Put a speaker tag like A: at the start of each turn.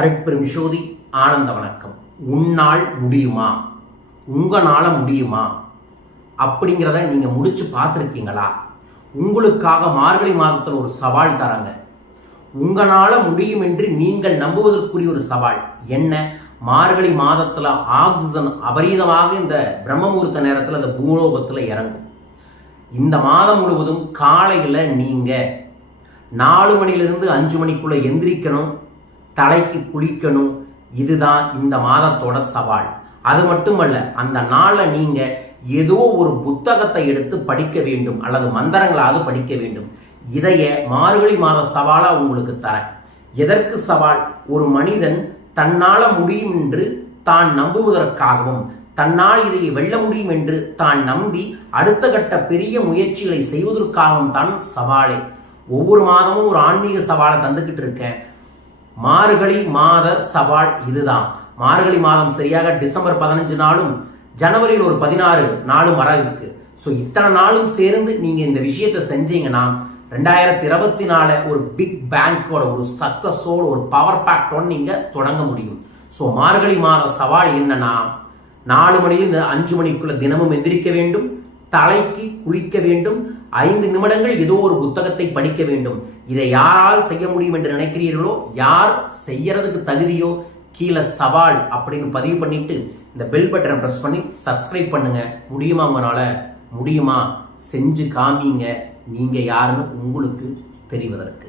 A: அருட்பெரும் ஜோதி ஆனந்த வணக்கம். உன்னால் முடியுமா? உங்களால் முடியுமா? அப்படிங்கிறத நீங்கள் முடிச்சு பார்த்துருக்கீங்களா? உங்களுக்காக மார்கழி மாதத்தில் ஒரு சவால் தராங்க. உங்களால் முடியும் என்று நீங்கள் நம்புவதற்குரிய ஒரு சவால் என்ன? மார்கழி மாதத்தில் ஆக்சிஜன் அபரீதமாக இந்த பிரம்மமுகூர்த்த நேரத்தில் அந்த பூலோகத்தில் இறங்கும். இந்த மாதம் முழுவதும் காலையில் நீங்கள் நாலு மணிலிருந்து அஞ்சு மணிக்குள்ளே எந்திரிக்கணும். தலைக்கு குளிக்கணும். இதுதான் இந்த மாதத்தோட சவால். அது மட்டுமல்ல அந்த நாளில் நீங்க ஏதோ ஒரு புத்தகத்தை எடுத்து படிக்க வேண்டும் அல்லது மந்திரங்களாவது படிக்க வேண்டும். இதைய மார்கழி மாத சவாலா உங்களுக்கு தரேன். எதற்கு சவால்? ஒரு மனிதன் தன்னால முடியும் என்று தான் நம்புவதற்காகவும் தன்னால் இதை வெல்ல முடியும் என்று தான் நம்பி அடுத்த கட்ட பெரிய முயற்சிகளை செய்வதற்காகவும் தான் சவாலே. ஒவ்வொரு மாதமும் ஒரு ஆன்மீக சவாலை தந்துக்கிட்டு இருக்கேன். மார்கழி மாத சவால் இதுதான். மார்கழி மாதம் சரியாக டிசம்பர் பதினஞ்சு நாளும் ஜனவரியில் ஒரு பதினாறு நாளும் வர இருக்கு. ஸோ இத்தனை நாளும் சேர்ந்து நீங்க இந்த விஷயத்த செஞ்சீங்கன்னா ரெண்டாயிரத்தி இருபத்தி நாலு ஒரு பிக் பேங்கோட ஒரு சக்சஸோட ஒரு பவர் பேக்டோட நீங்க தொடங்க முடியும். ஸோ மார்கழி மாத சவால் என்னன்னா நாலு மணியிலிருந்து அஞ்சு மணிக்குள்ள தினமும் எந்திரிக்க வேண்டும். தலைக்கு குளிக்க வேண்டும். ஐந்து நிமிடங்கள் ஏதோ ஒரு புத்தகத்தை படிக்க வேண்டும். இதை யாரால் செய்ய முடியும் என்று நினைக்கிறீர்களோ யார் செய்யறதுக்கு தகுதியோ கீழே சவால் அப்படின்னு பதிவு பண்ணிட்டு இந்த பெல் பட்டனை ப்ரெஸ் பண்ணி சப்ஸ்கிரைப் பண்ணுங்க. முடியுமா உங்களால்? முடியுமா? செஞ்சு காமிங்க. நீங்க யாருன்னு உங்களுக்கு தெரிவதற்கு.